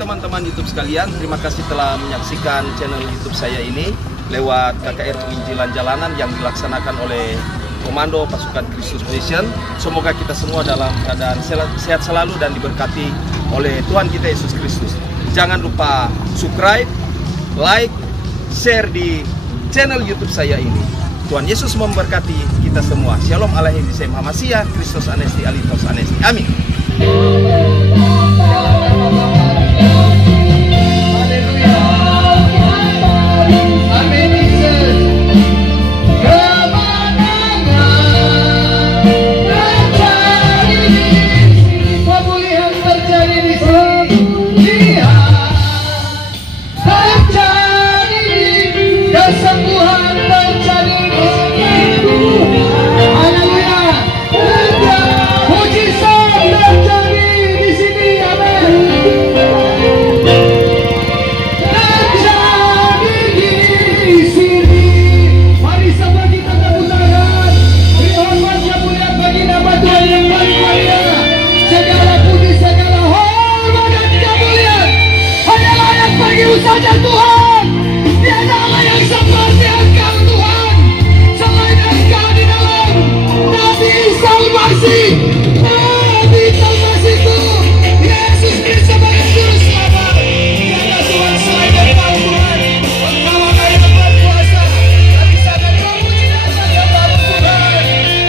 teman-teman YouTube sekalian, terima kasih telah menyaksikan channel YouTube saya ini lewat KKR Penginjilan Jalanan yang dilaksanakan oleh Komando Pasukan Kristus Mission. Semoga kita semua dalam keadaan sehat selalu dan diberkati oleh Tuhan kita Yesus Kristus. Jangan lupa subscribe, like, share di channel YouTube saya ini. Tuhan Yesus memberkati kita semua. Shalom Alaihi Wasallam. Kristus Anesti Alitos Anesti. Amin. Saja Tuhan, tiada Allah yang seperti Engkau Tuhan. Selain Engkau di dalam Nabi Salmasi, itu Yesus Kristus sebagai Juru Selamat. Tiada Tuhan selain Engkau Tuhan. Engkau yang berkuasa. Kami sangat memuji nama ya Tuhan.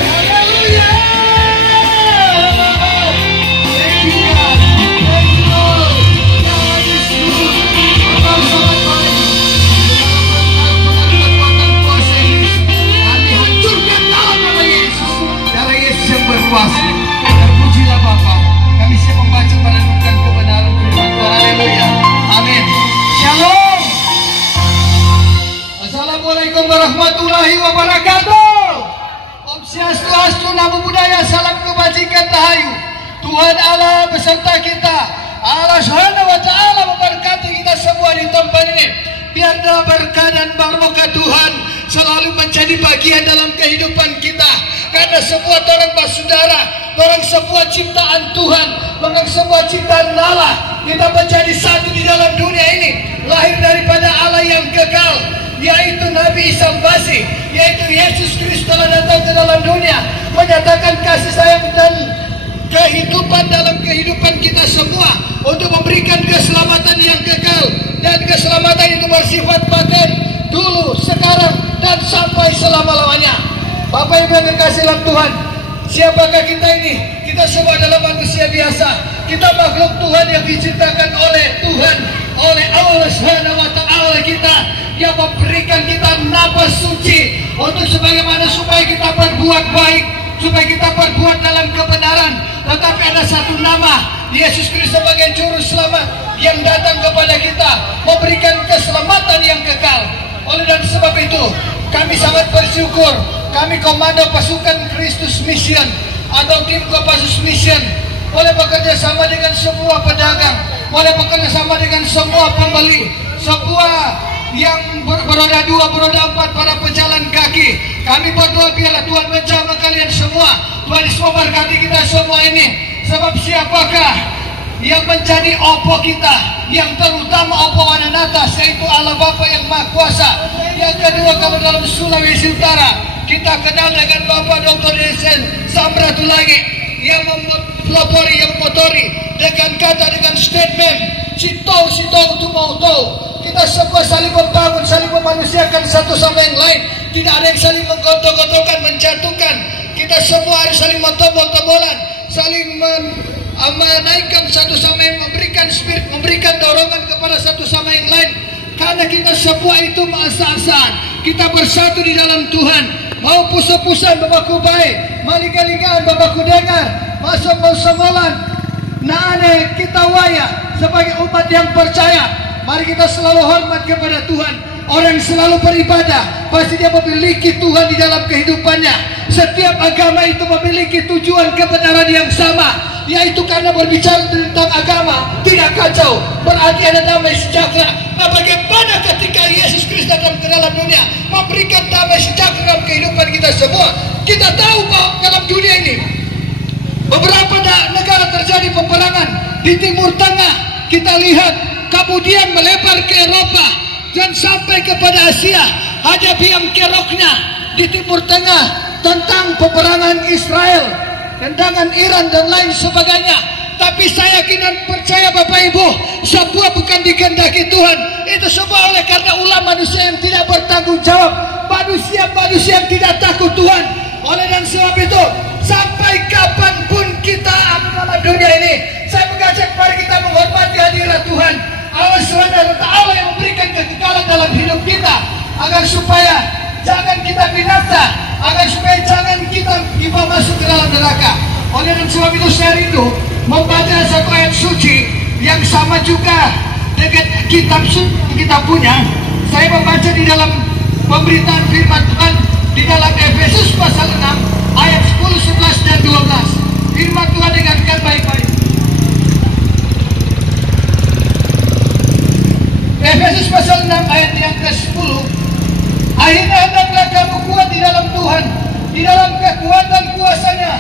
Haleluya. Thank you God. Thank you Lord. God is good. Berkuasa dan pujilah Bapa. Kami siap membaca merenungkan kebenaran firman Tuhan. Haleluya. Amin. Shalom. Assalamualaikum warahmatullahi wabarakatuh. Om Swastiastu, Namo Buddhaya, salam kebajikan Rahayu. Tuhan Allah beserta kita. Allah Subhanahu wa taala memberkati kita semua di tempat ini. Biarlah berkah dan barokah Tuhan selalu menjadi bagian dalam kehidupan kita. Karena semua orang bersaudara, orang semua ciptaan Tuhan, orang semua ciptaan Allah. Kita menjadi satu di dalam dunia ini, lahir daripada Allah yang kekal, yaitu Nabi Isa Al-Masih, yaitu Yesus Kristus telah datang ke dalam dunia, menyatakan kasih sayang dan kehidupan dalam kehidupan kita semua untuk memberikan keselamatan yang kekal, dan keselamatan itu bersifat paten dulu, sekarang, dan sampai selama-lamanya. Bapak Ibu yang kekasih dalam Tuhan, siapakah kita ini? Kita semua adalah manusia biasa. Kita makhluk Tuhan yang diciptakan oleh Tuhan, oleh Allah Subhanahu wa taala kita, yang memberikan kita nafas suci untuk sebagaimana supaya kita berbuat baik, supaya kita berbuat dalam kebenaran. Tetapi ada satu nama, Yesus Kristus sebagai Juru Selamat yang datang kepada kita, memberikan keselamatan yang kekal. Oleh dan sebab itu, kami sangat bersyukur. Kami Komando Pasukan Kristus Mission atau tim Kopassus Mission boleh bekerja sama dengan semua pedagang, boleh bekerja sama dengan semua pembeli, semua yang beroda 2, beroda 4, para pejalan kaki. Kami berdoa biarlah Tuhan menjamah kalian semua. Tuhan Yesus memberkati kita semua ini. Sebab siapakah yang menjadi opo kita, yang terutama opo Wananata, yaitu Allah Bapa yang Maha Kuasa. Yang kedua, kalau dalam Sulawesi Utara kita kenal dengan Bapak Dr. Desen Samratulagi yang mempelopori, yang motori dengan kata, dengan statement Sitau Tumauto. Kita semua saling membangun, saling memanusiakan satu sama yang lain. Tidak ada yang saling menggotok-gotokan, menjatuhkan. Kita semua harus saling mentombol-tombolan, saling menaikkan satu sama yang, memberikan spirit, memberikan dorongan kepada satu sama yang lain. Karena kita semua itu maasa-asaan. Kita bersatu di dalam Tuhan. Mau pusa-pusan Bapakku baik, maliga-ligaan Bapakku dengar, masuk semolan. Nane kita waya sebagai umat yang percaya. Mari kita selalu hormat kepada Tuhan. Orang yang selalu beribadah, pasti dia memiliki Tuhan di dalam kehidupannya. Setiap agama itu memiliki tujuan kebenaran yang sama, yaitu karena berbicara tentang agama tidak kacau, berarti ada damai sejahtera. Nah, bagaimana ketika Yesus Kristus datang ke dalam dunia memberikan damai sejahtera dalam kehidupan kita semua? Kita tahu bahwa dalam dunia ini beberapa negara terjadi peperangan. Di Timur Tengah kita lihat kemudian melebar ke Eropa dan sampai kepada Asia. Ada biang keroknya di Timur Tengah tentang peperangan Israel, tendangan Iran dan lain sebagainya. Tapi saya yakin dan percaya Bapak Ibu, semua bukan dikehendaki Tuhan. Itu semua oleh karena ulah manusia yang tidak bertanggung jawab, manusia yang tidak takut Tuhan. Oleh dan sebab itu, sampai kapanpun kita ada dalam dunia ini, saya mengajak mari kita menghormati hadirat Tuhan Allah SWT yang memberikan kekekalan dalam hidup kita, agar supaya jangan kita binasa, agar supaya jangan kita dibawa masuk ke dalam neraka. Oleh dan sebab itu saya rindu membaca satu ayat suci yang sama juga dengan kitab kita punya. Saya membaca di dalam pemberitaan firman Tuhan di dalam Efesus pasal 6 ayat 10, 11 dan 12. Firman Tuhan dengarkan baik-baik. Efesus pasal 6 ayat yang ke-10. Akhirnya hendaklah kamu kuat di dalam Tuhan, di dalam kekuatan kuasa-Nya.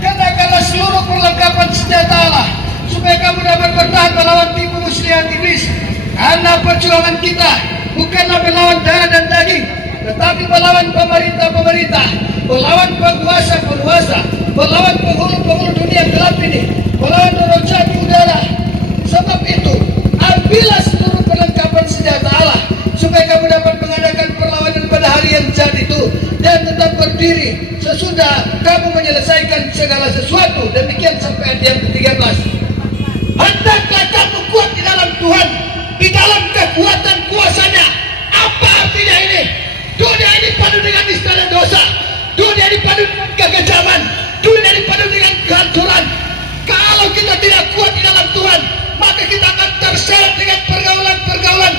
Kenakanlah seluruh perlengkapan senjata Allah, supaya kamu dapat bertahan melawan tipu muslihat iblis. Karena perjuangan kita bukanlah melawan darah dan daging, tetapi melawan pemerintah-pemerintah, melawan penguasa-penguasa, melawan penghulu-penghulu dunia gelap ini, melawan roh jahat di udara. Sebab itu, ambillah seluruh perlengkapan senjata Allah, supaya kamu dapat mengadakan perlawanan pada hari yang jahat itu, dan tetap berdiri sesudah kamu menyelesaikan segala sesuatu. Demikian sampai ayat yang ke-13. Hendaklah kamu kuat di dalam Tuhan, di dalam kekuatan kuasa-Nya. Apa artinya ini? Dunia ini penuh dengan nista dan dosa, dunia ini penuh dengan kekejaman, dunia ini penuh dengan kehancuran. Kalau kita tidak kuat di dalam Tuhan, maka kita akan terseret dengan pergaulan-pergaulan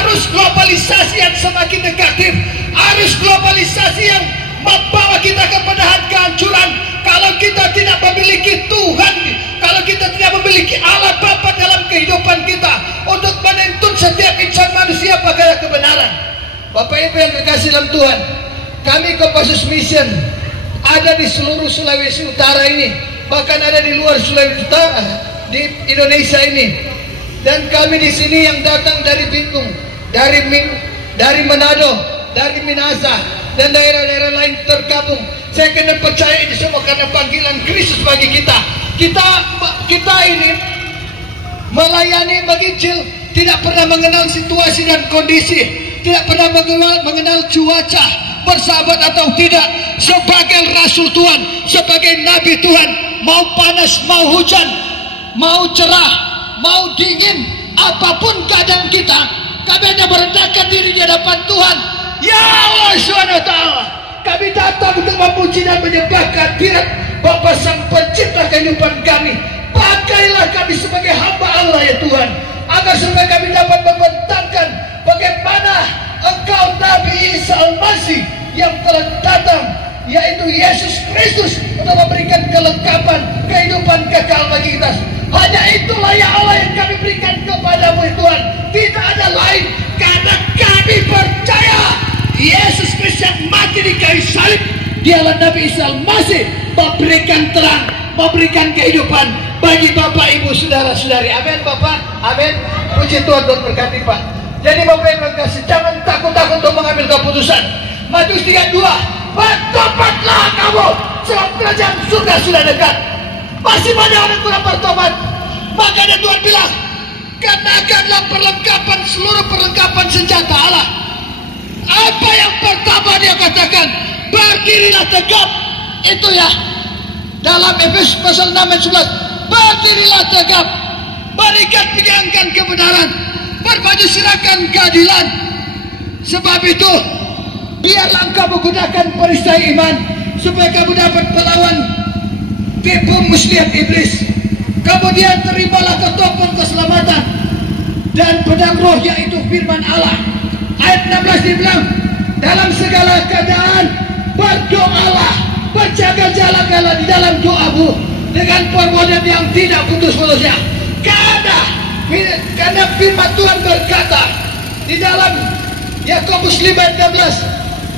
arus globalisasi yang semakin negatif, arus globalisasi yang membawa kita kepada kehancuran. Kalau kita tidak memiliki Tuhan, kalau kita tidak memiliki Allah Bapa dalam kehidupan kita untuk menuntun setiap insan manusia pada kebenaran. Bapak Ibu yang kekasih dalam Tuhan, kami Kopassus Mission ada di seluruh Sulawesi Utara ini, bahkan ada di luar Sulawesi Utara, di Indonesia ini. Dan kami di sini yang datang dari Bitung, dari Manado, dari Minasa, dan daerah-daerah lain tergabung. Saya kena percaya ini semua karena panggilan Kristus bagi kita. Kita ini melayani menginjil, tidak pernah mengenal situasi dan kondisi, tidak pernah mengenal cuaca, bersahabat atau tidak. Sebagai Rasul Tuhan, sebagai Nabi Tuhan, mau panas, mau hujan, mau cerah, mau dingin, apapun keadaan kita, kami hanya merendahkan diri di hadapan Tuhan. Ya Allah SWT, kami datang untuk memuji dan menyembah kehadirat Bapa Sang Pencipta kehidupan kami. Pakailah kami sebagai hamba Allah ya Tuhan, agar supaya kami dapat membentangkan bagaimana Engkau Nabi Isa Al-Masih yang telah datang, yaitu Yesus Kristus, untuk memberikan kelengkapan kehidupan kekal bagi kita. Hanya itulah ya Allah yang kami berikan kepadamu Tuhan, tidak ada lain. Karena kami percaya Yesus Kristus yang mati di kayu salib, Dialah Nabi Isa Al-Masih, memberikan terang, memberikan kehidupan bagi Bapak Ibu saudara-saudari. Amin Bapak, amin. Puji Tuhan dan berkati Pak. Jadi Bapak Ibu kasih, jangan takut-takut untuk mengambil keputusan. Matius 3:2, bertobatlah kamu, sebab kerajaan surga sudah dekat. Masih banyak orang kurang bertobat. Maka ada Tuhan bilang, kenakanlah perlengkapan, seluruh perlengkapan senjata Allah. Apa yang pertama dia katakan? Berdirilah tegap. Itu ya, dalam Efesus pasal 6 ayat 11, berdirilah tegap, berikan pegangkan kebenaran, berbaju serahkan keadilan. Sebab itu, biarlah engkau menggunakan perisai iman, supaya kamu dapat melawan tipu muslihat iblis. Kemudian terimalah ketopong keselamatan dan pedang roh, yaitu firman Allah. Ayat 16 dibilang, dalam segala keadaan berdoalah, berjaga-jagalah di dalam doamu dengan permohonan yang tidak putus-putusnya. Karena firman Tuhan berkata di dalam Yakobus 5:16,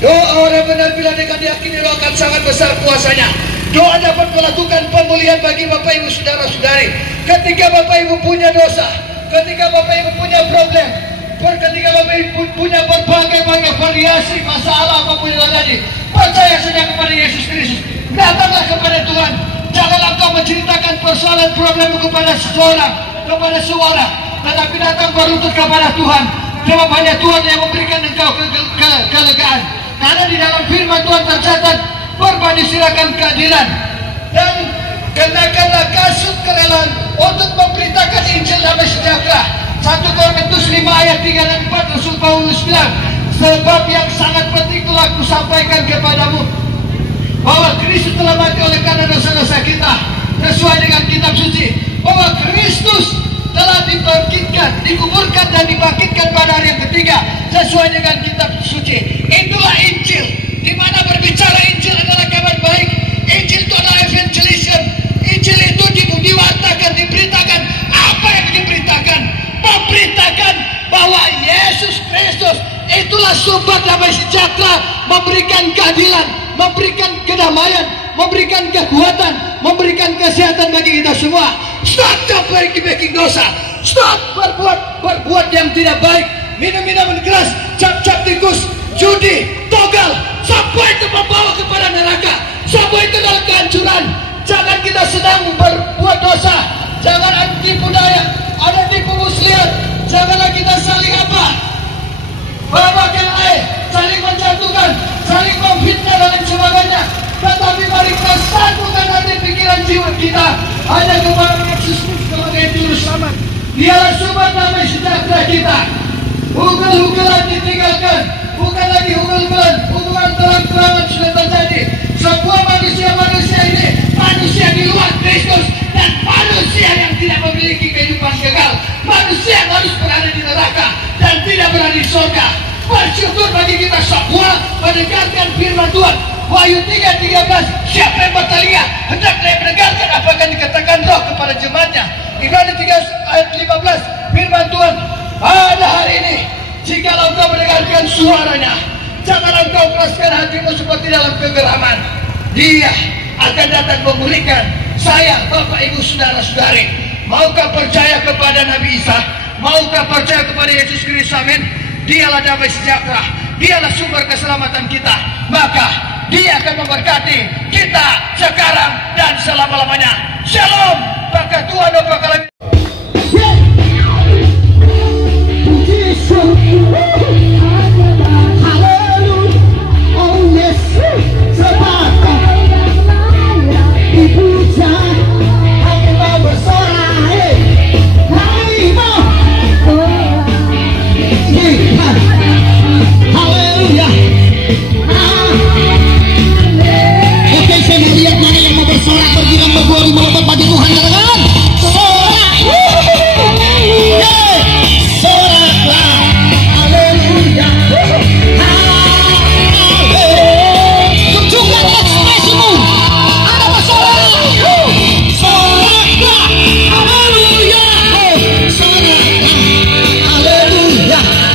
doa orang benar bila dengan diyakini roh akan sangat besar kuasanya. Doa dapat melakukan pemulihan bagi Bapak Ibu saudara-saudari. Ketika Bapak Ibu punya dosa, ketika Bapak Ibu punya problem, ketika Bapak Ibu punya berbagai-bagai variasi masalah apapun yang terjadi, percaya saja kepada Yesus Kristus. Datanglah kepada Tuhan. Janganlah engkau menceritakan persoalan problem kepada seseorang, kepada seorang, tetapi datang berlutut kepada Tuhan. Sebab hanya Tuhan yang memberikan engkau kelegaan. Karena di dalam firman Tuhan tercatat, berbanding silakan keadilan dan kenakanlah kasut kerelaan untuk memberitakan Injil damai sejahtera. 1 Korintus 5 ayat 3 dan 4 Rasul Paulus bilang, sebab yang sangat penting telah kusampaikan kepadamu bahwa Kristus telah mati oleh karena dosa-dosa kita sesuai dengan kitab suci, bahwa Kristus telah dibangkitkan, dikuburkan dan dibangkitkan pada hari yang ketiga sesuai dengan kitab suci. Itulah Injil, di mana berbicara Injil adalah kabar baik. Injil itu adalah evangelism. Injil itu diwartakan, diberitakan. Apa yang diberitakan? Memberitakan bahwa Yesus Kristus itulah sumber damai sejahtera, memberikan keadilan, memberikan kedamaian, memberikan kekuatan, memberikan kesehatan bagi kita semua. Stop making dosa. Stop berbuat yang tidak baik. Minum-minuman keras, cap-cap tikus, judi, togal, semua itu membawa kepada neraka. Semua itu dalam kehancuran. Jangan kita sedang berbuat dosa. Jangan ada tipu daya, ada tipu muslihat. Janganlah kita saling berbagai lain, saling menjatuhkan, saling memfitnah dan lain sebagainya. Tetapi mari kita satukan hati pikiran jiwa kita hanya kepada Yesus Kristus sebagai juru selamat. Dialah sumber damai sejahtera kita. Hubungan ditinggalkan, bukan lagi hubungan terang-terangan sudah terjadi. Semua manusia ini manusia di luar Kristus dan manusia yang tidak memiliki kehidupan kekal. Manusia yang harus berada di neraka dan tidak berada di surga. Bersyukur bagi kita semua mendengarkan firman Tuhan. Wahyu 3:13, siapa yang bertelinga hendaklah mendengarkan apa yang dikatakan Roh kepada jemaatnya. Ibrani 3 ayat 15, firman Tuhan, pada hari ini jikalau engkau mendengarkan suaranya, janganlah engkau keraskan hatimu seperti dalam kegeraman. Dia akan datang memulihkan saya, Bapak Ibu saudara-saudari. Maukah percaya kepada Nabi Isa? Maukah percaya kepada Yesus Kristus? Amin. Dialah damai sejahtera, dialah sumber keselamatan kita. Maka Dia akan memberkati kita sekarang dan selama-lamanya. Shalom. Maka Tuhan bakal bagi Tuhan jangan sorak, soraklah, haleluya, tunjukkan ekspresimu, ada bersorak, soraklah, haleluya, soraklah, haleluya,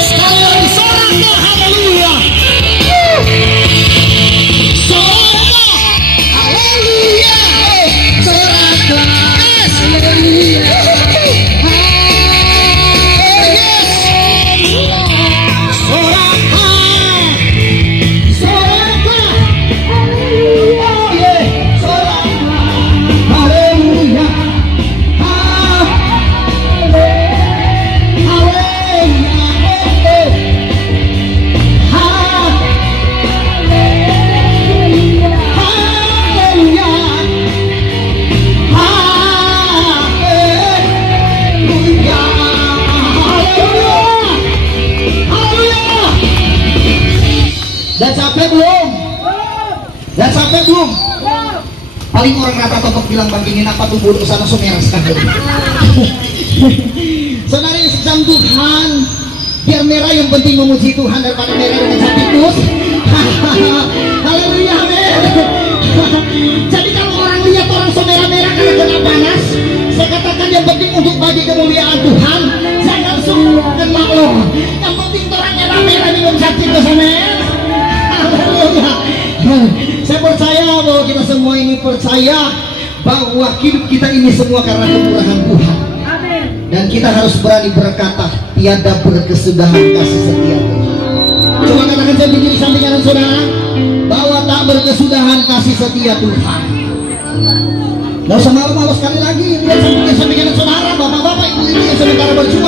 sekali lagi soraklah, haleluya. Dan sampai belum? Paling orang rata totok bilang begini, apa tuh bodoh sana sumeras kan? Saudara yang sesama Tuhan, biar merah yang penting memuji Tuhan daripada merah dengan tikus. Haleluya, amin. Jadi kalau orang lihat orang merah-merah karena kena panas, saya katakan yang penting untuk bagi kemuliaan Tuhan, jangan sungkan maklum. Yang penting orangnya merah minum tikus, amin. Haleluya. percaya bahwa hidup kita ini semua karena kemurahan Tuhan. Dan kita harus berani berkata, tiada berkesudahan kasih setia Tuhan. Coba katakan saya begini samping kanan saudara, bahwa tak berkesudahan kasih setia Tuhan. Nggak usah malu-malu sekali lagi. Lihat samping kanan saudara, bapak-bapak, ibu-ibu yang sementara berjuang.